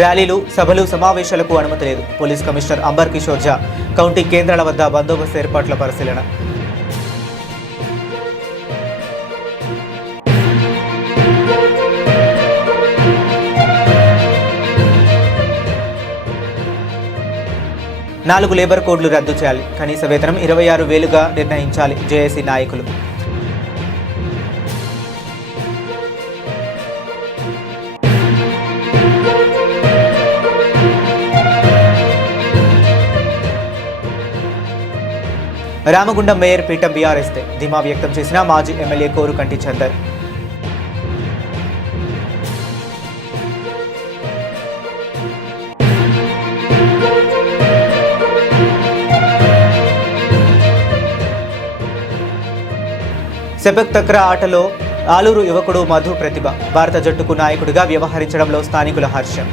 ర్యాలీలు, సభలు, సమావేశాలకు అనుమతి లేదు. పోలీస్ కమిషనర్ అంబర్ కిషోర్ ఝా కౌంటింగ్ కేంద్రాల వద్ద బందోబస్తు ఏర్పాట్ల పరిశీలన. నాలుగు లేబర్ కోడ్లు రద్దు చేయాలి. కనీస వేతనం 26,000గా నిర్ణయించాలి. జేఏసీ నాయకులు. రామగుండం మేయర్ పీఠం బీఆర్ఎస్దే ధీమా వ్యక్తం చేసిన మాజీ MLA Korukanti Chandar. Sepak takraw ఆటలో ఆలూరు యువకుడు మధు ప్రతిభ భారత జట్టుకు నాయకుడిగా వ్యవహరించడంలో స్థానికుల హర్షం.